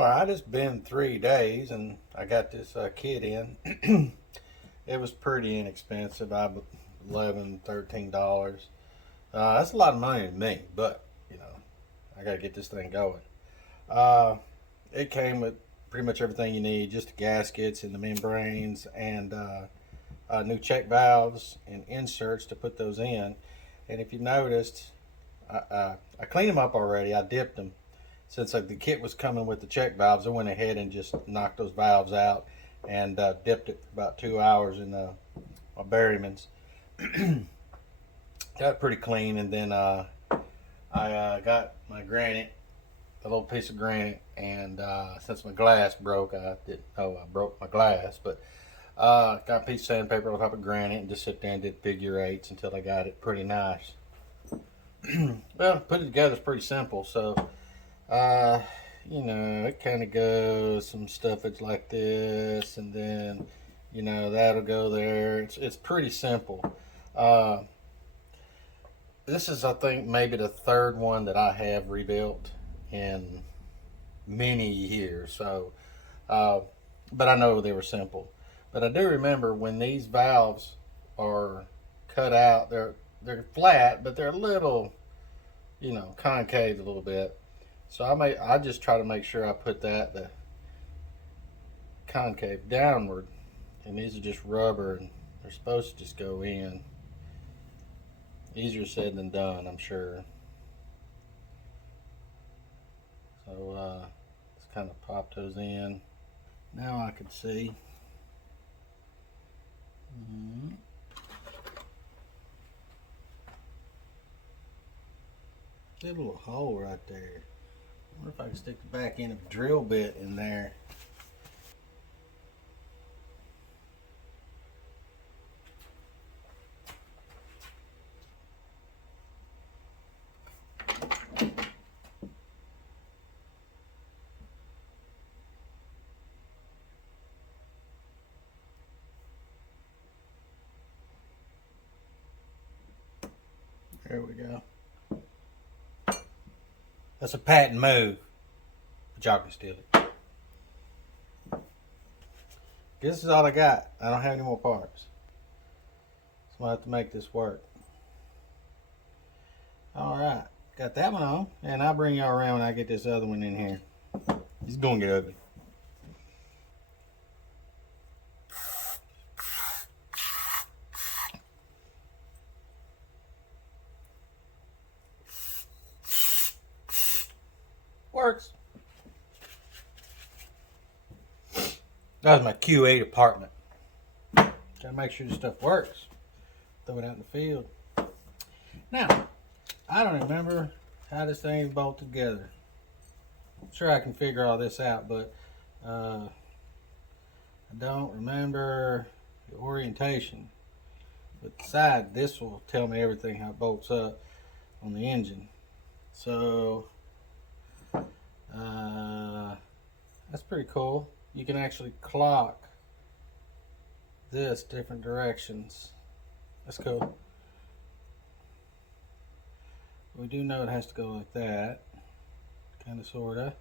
Alright, it's been 3 days and I got this kit in. It was pretty inexpensive, about $11, $13. That's a lot of money to me, but I gotta get this thing going. Uh, it came with pretty much everything you need, just the gaskets and the membranes and new check valves and inserts to put those in. And if you noticed, I cleaned them up already. I dipped them. Since the kit was coming with the check valves, I went ahead and just knocked those valves out and dipped it for about 2 hours in my berrymans. Got it pretty clean, and then I got my granite, a little piece of granite, and since my glass broke, I didn't know I broke my glass, but got a piece of sandpaper on top of granite and just sit there and did figure eights until I got it pretty nice. Well, put it together is pretty simple. So it kind of goes some stuff it's like this, and then that'll go there. It's pretty simple. This is, I think, maybe the third one that I have rebuilt in many years. So but I know they were simple. But I do remember when these valves are cut out, they're flat, but they're a little concave a little bit. So I just try to make sure I put the concave downward, and these are just rubber, and they're supposed to just go in. Easier said than done, I'm sure. So let's kind of pop those in. Now I can see. See a little hole right there. I wonder if I can stick the back end of a drill bit in there. There we go. That's a patent move, but y'all can steal it. This is all I got. I don't have any more parts, so I'm gonna have to make this work. All right, got that one on, and I'll bring y'all around when I get this other one in here. It's gonna get ugly. Works. That was my Q8 department. Gotta make sure this stuff works. Throw it out in the field. Now, I don't remember how this thing is bolted together. I'm sure I can figure all this out, but I don't remember the orientation. But the side, this will tell me everything how it bolts up on the engine. So that's pretty cool. You can actually clock this different directions. That's cool. We do know it has to go like that, kind of, sort of.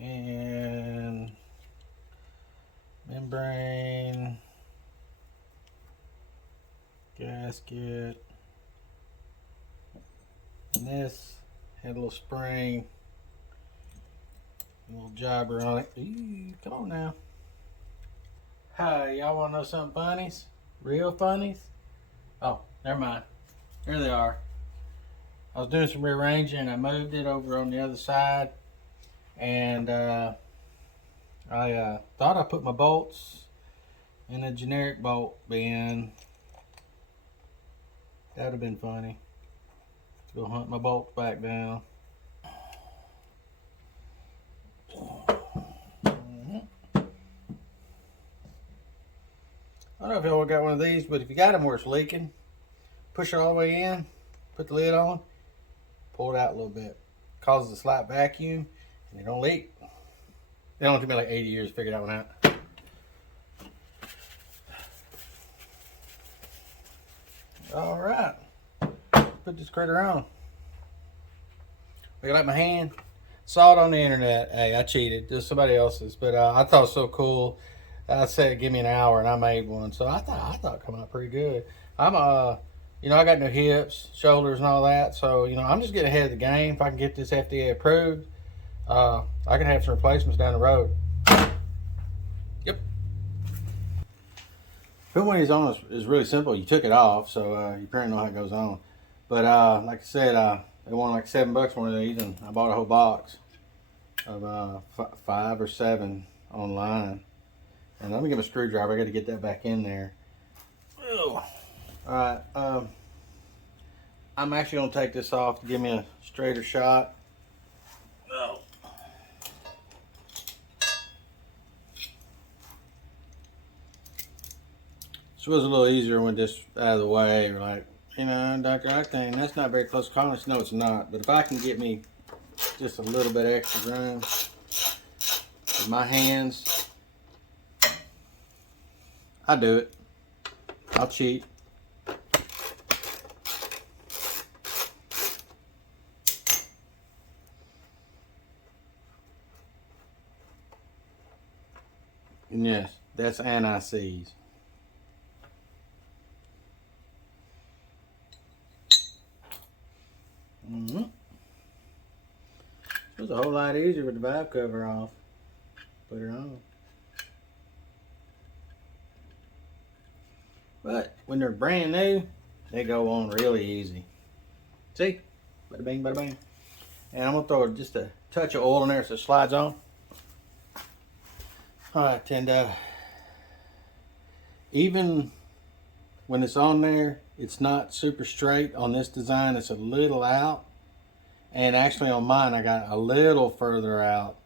And membrane, gasket, and this had a little spring, a little jobber on it. Ooh, come on now. Hi, y'all want to know something funnies? Real funnies? Oh, never mind. Here they are. I was doing some rearranging and I moved it over on the other side, and I thought I put my bolts in a generic bolt bin. That would have been funny. Go hunt my bolts back down. I don't know if y'all got one of these, but if you got them where it's leaking, push it all the way in, put the lid on, pull it out a little bit. Causes a slight vacuum, and it don't leak. It only took me like 80 years to figure that one out. All right, put this critter on. Look like my hand. Saw it on the internet. Hey, I cheated. Just somebody else's, but I thought it was so cool. I said, give me an hour, and I made one. So I thought it come out pretty good. I'm I got no hips, shoulders, and all that. So I'm just getting ahead of the game. If I can get this FDA approved, I can have some replacements down the road. Yep. Put one of these on is really simple. You took it off, so you apparently know how it goes on. But like I said, they wanted like $7 for one of these, and I bought a whole box of 5 or 7 online. And let me get my screwdriver. I got to get that back in there. All right. I'm actually going to take this off to give me a straighter shot. Oh. This was a little easier when this out of the way. Or like, Dr. Octane, that's not very close to college. No, it's not. But if I can get me just a little bit extra room with my hands, I do it. I'll cheat. And yes, that's anti-seize. It was a whole lot easier with the valve cover off. Put it on. But when they're brand new, they go on really easy. See? Bada bing, bada bang. And I'm going to throw just a touch of oil in there so it slides on. Alright, and even when it's on there, it's not super straight. On this design, it's a little out. And actually on mine, I got a little further out.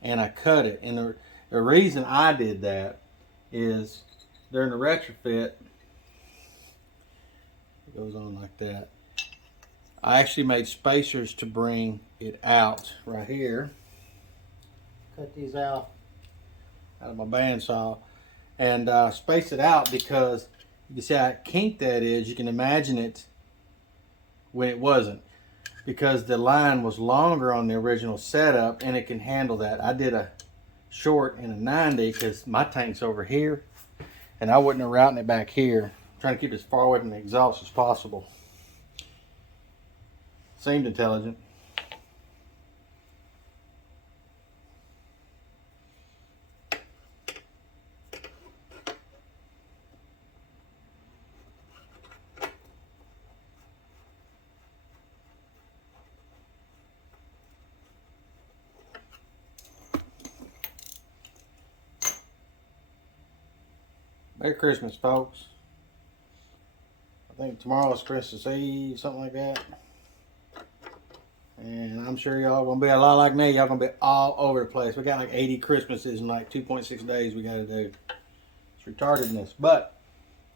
And I cut it. And the reason I did that is during the retrofit, it goes on like that. I actually made spacers to bring it out right here. Cut these out of my bandsaw and space it out because you can see how kinked that is. You can imagine it when it wasn't, because the line was longer on the original setup and it can handle that. I did a short and a 90 because my tank's over here and I wasn't routing it back here. I'm trying to keep it as far away from the exhaust as possible. Seemed intelligent. Merry Christmas, folks. I think tomorrow's Christmas Eve, something like that. And I'm sure y'all gonna be a lot like me. Y'all gonna be all over the place. We got like 80 Christmases in like 2.6 days we gotta do. It's retardedness, but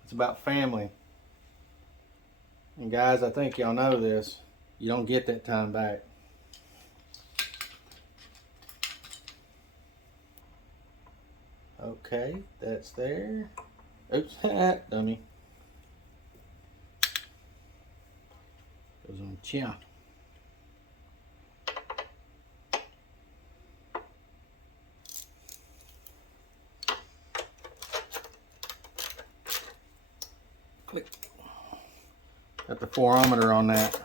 it's about family. And guys, I think y'all know this. You don't get that time back. Okay, that's there. Oops, dummy. Goes on chin. Click. Got the 4-ohmer on that.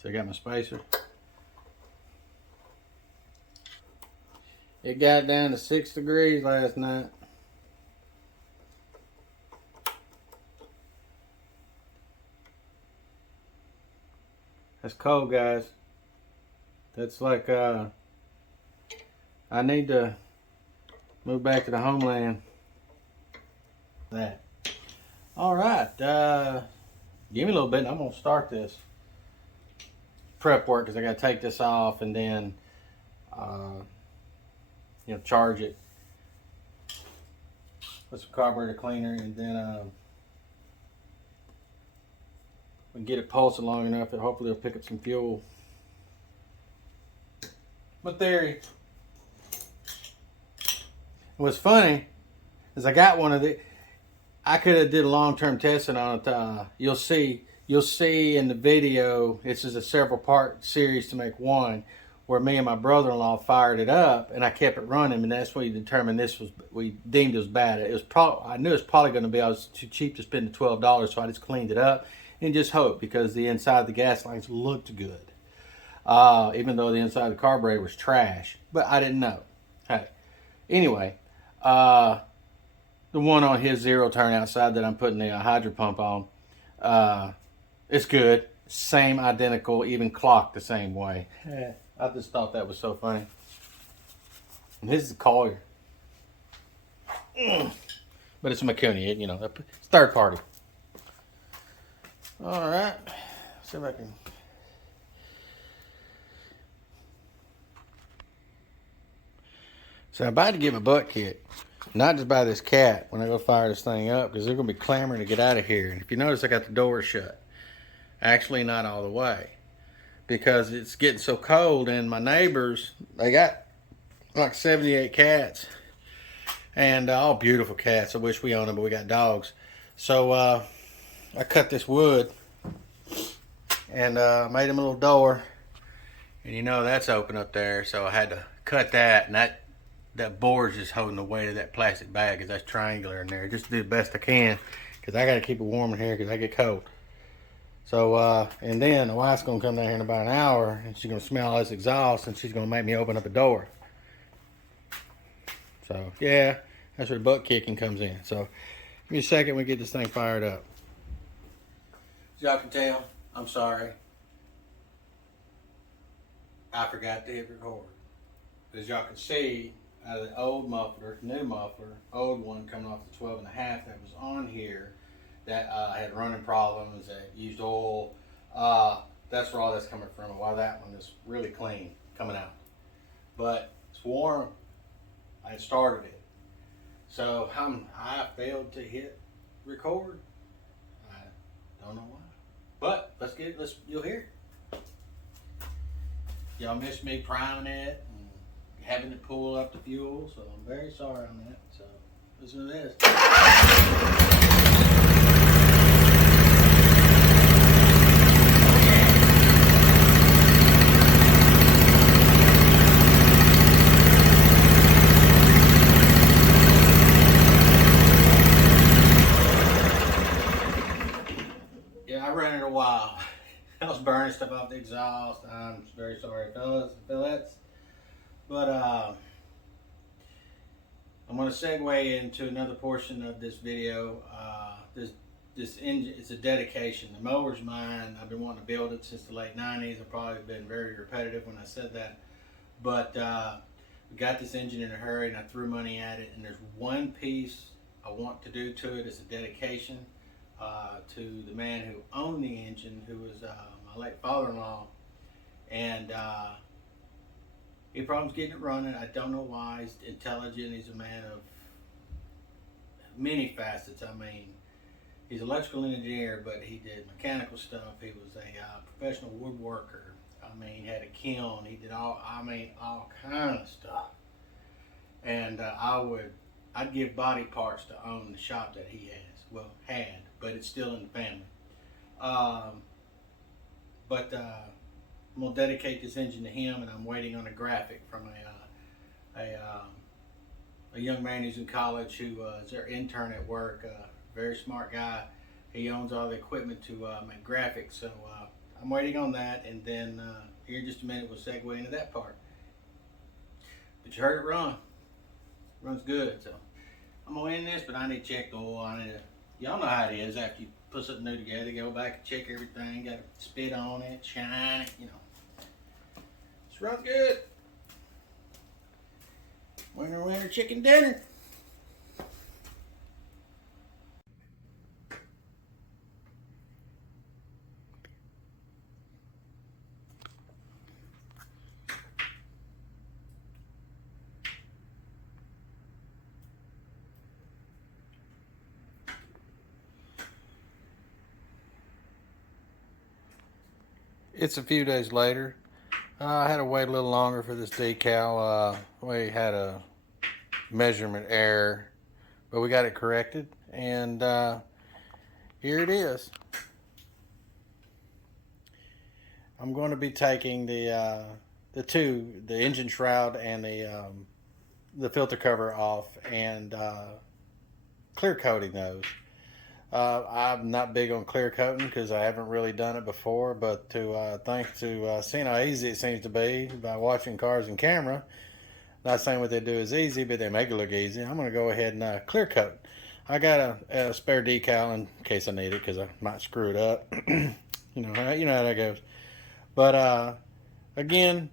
So I got my spacer. It got down to 6 degrees last night. That's cold, guys. That's like I need to move back to the homeland. That. All right. Give me a little bit. I'm gonna start this prep work because I got to take this off and then charge it with some carburetor cleaner, and then we can get it pulsing long enough that hopefully it'll pick up some fuel. But there, what's funny, is I got one of the. I could have did a long-term testing on it. You'll see in the video. This is a several-part series to make one, where me and my brother-in-law fired it up, and I kept it running, and that's when we determined we deemed it was bad. It was I knew it was probably going to be. I was too cheap to spend the $12, so I just cleaned it up and just hoped, because the inside of the gas lines looked good, even though the inside of the carburetor was trash. But I didn't know. Hey, anyway, the one on his zero turn outside that I'm putting the hydro pump on, it's good. Same, identical, even clocked the same way. Yeah. I just thought that was so funny. And this is a Collier. But it's a Mikuni, you know, it's third party. All right. See if I can. So I'm about to give a butt kick. Not just by this cat when I go fire this thing up, because they're going to be clamoring to get out of here. And if you notice, I got the door shut. Actually, not all the way, because it's getting so cold, and my neighbors, they got like 78 cats, and all beautiful cats. I wish we owned them, but we got dogs. So I cut this wood and made them a little door, and you know that's open up there, so I had to cut that, and that board's just holding the weight of that plastic bag, because that's triangular in there. Just to do the best I can, because I got to keep it warm in here because I get cold. So, and then the wife's going to come down here in about an hour, and she's going to smell all this exhaust, and she's going to make me open up a door. So, yeah, that's where the butt kicking comes in. So, give me a second, we get this thing fired up. As y'all can tell, I'm sorry. I forgot to hit record. As y'all can see, out of the old muffler, new muffler, old one coming off the 12 and a half that was on here, that had running problems, that used oil. That's where all that's coming from, and why that one is really clean coming out. But it's warm. I started it. So I failed to hit record. I don't know why. But you'll hear it. Y'all missed me priming it and having to pull up the fuel, so I'm very sorry on that. So listen to this. I ran it a while. I was burning stuff off the exhaust. I'm very sorry, fellas and fillettes. But I'm going to segue into another portion of this video. This engine, it's a dedication. The mower's mine. I've been wanting to build it since the late 90s. I've probably been very repetitive when I said that. But we got this engine in a hurry, and I threw money at it. And there's one piece I want to do to it. It's a dedication. To the man who owned the engine, who was my late father-in-law, and he had problems getting it running. I don't know why. He's intelligent. He's a man of many facets. I mean, he's an electrical engineer, but he did mechanical stuff. He was a professional woodworker. I mean, he had a kiln. He did all kind of stuff. And I'd give body parts to own the shop that he has. Well, had, but it's still in the family. I'm gonna dedicate this engine to him, and I'm waiting on a graphic from a young man who's in college who is their intern at work. Very smart guy. He owns all the equipment to make graphics. So I'm waiting on that, and then here in just a minute we'll segue into that part. But you heard it run. Runs good. So I'm gonna end this, but I need to check the oil. Y'all know how it is after you put something new together. Go back and check everything. Got to spit on it, shine it, you know. This runs good. Winter chicken dinner. It's a few days later. I had to wait a little longer for this decal. We had a measurement error but we got it corrected, and here it is. I'm going to be taking the engine shroud and the filter cover off, and clear coating those. I'm not big on clear coating because I haven't really done it before, but thanks to seeing how easy it seems to be by watching cars and camera, not saying what they do is easy, but they make it look easy. I'm going to go ahead and clear coat. I got a spare decal in case I need it because I might screw it up. you know how that goes. But again,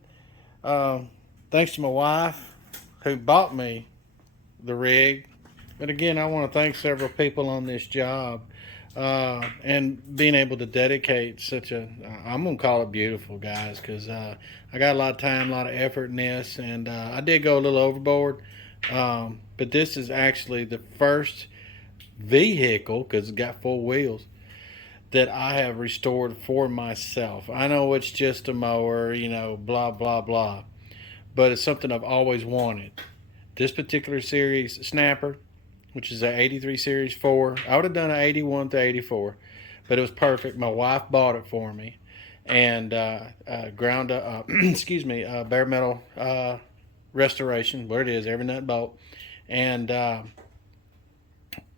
thanks to my wife who bought me the rig. But again, I want to thank several people on this job and being able to dedicate such a, I'm going to call it beautiful, guys, because I got a lot of time, a lot of effort in this, and I did go a little overboard. But this is actually the first vehicle, because it's got 4 wheels, that I have restored for myself. I know it's just a mower, blah, blah, blah, but it's something I've always wanted. This particular series snapper, which is a 83 series 4. I would have done an 81 to 84, but it was perfect. My wife bought it for me, and ground up, excuse me, bare metal restoration, what it is, every nut bolt, and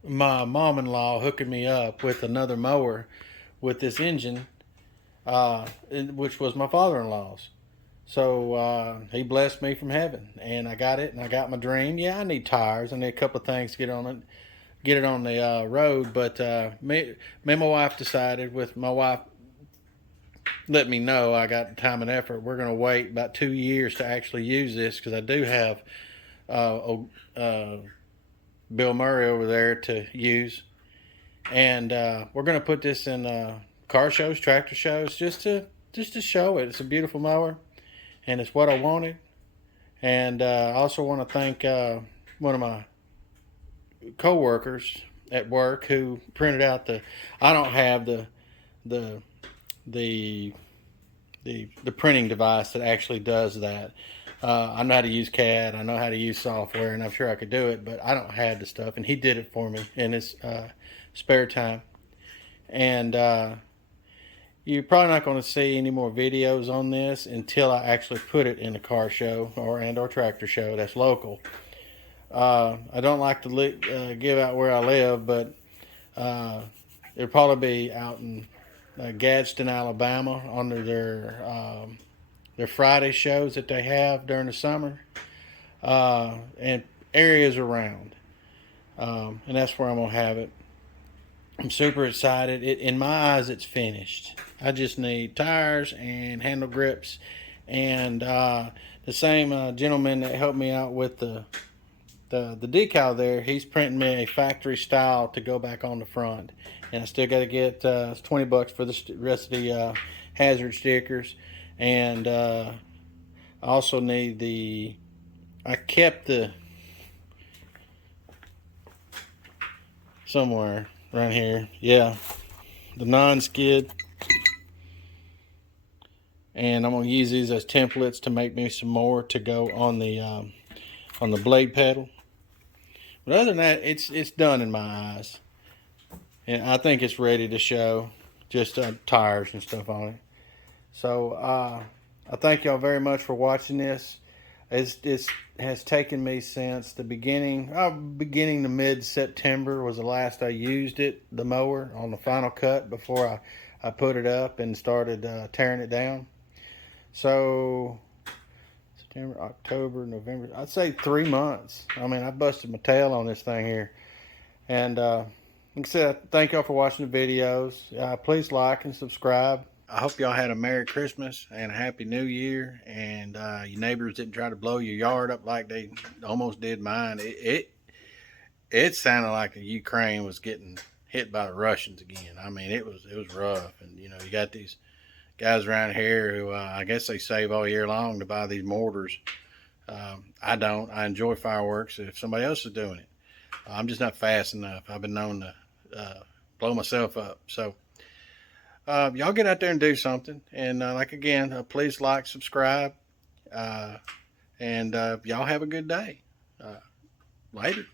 my mom-in-law hooking me up with another mower with this engine, which was my father-in-law's. So he blessed me from heaven, and I got it, and I got my dream. Yeah, I need tires. I need a couple of things to get it on the road. But me and my wife decided, with my wife let me know I got the time and effort, we're going to wait about 2 years to actually use this, because I do have Bill Murray over there to use, and we're going to put this in car shows, tractor shows, just to show it. It's a beautiful mower, and it's what I wanted. And I also want to thank one of my co-workers at work who printed out I don't have the printing device that actually does that. I know how to use CAD, I know how to use software, and I'm sure I could do it, but I don't have the stuff, and he did it for me in his spare time. And you're probably not going to see any more videos on this until I actually put it in a car show or tractor show that's local. I don't like to give out where I live, but it'll probably be out in Gadsden, Alabama, under their Friday shows that they have during the summer, and areas around. And that's where I'm going to have it. I'm super excited. In my eyes, it's finished. I just need tires and handle grips. And the same gentleman that helped me out with the decal there, he's printing me a factory style to go back on the front. And I still got to get it's $20 for the rest of the hazard stickers. And I also need I kept somewhere right here, yeah, the non-skid, and I'm gonna use these as templates to make me some more to go on the blade pedal. But other than that, it's done in my eyes, and I think it's ready to show. Just tires and stuff on it. So I thank y'all very much for watching this. It has taken me since the beginning to mid-September was the last I used it, the mower, on the final cut before I put it up and started tearing it down. So September, October, November, I'd say 3 months. I mean, I busted my tail on this thing here. And like I said, thank y'all for watching the videos. Please like and subscribe. I hope y'all had a Merry Christmas and a Happy New Year, and your neighbors didn't try to blow your yard up like they almost did mine. It sounded like the Ukraine was getting hit by the Russians again. I mean, it was rough. And you got these guys around here who I guess they save all year long to buy these mortars. I don't. I enjoy fireworks if somebody else is doing it. I'm just not fast enough. I've been known to blow myself up. So y'all get out there and do something. And again, please like, subscribe, and y'all have a good day. Later.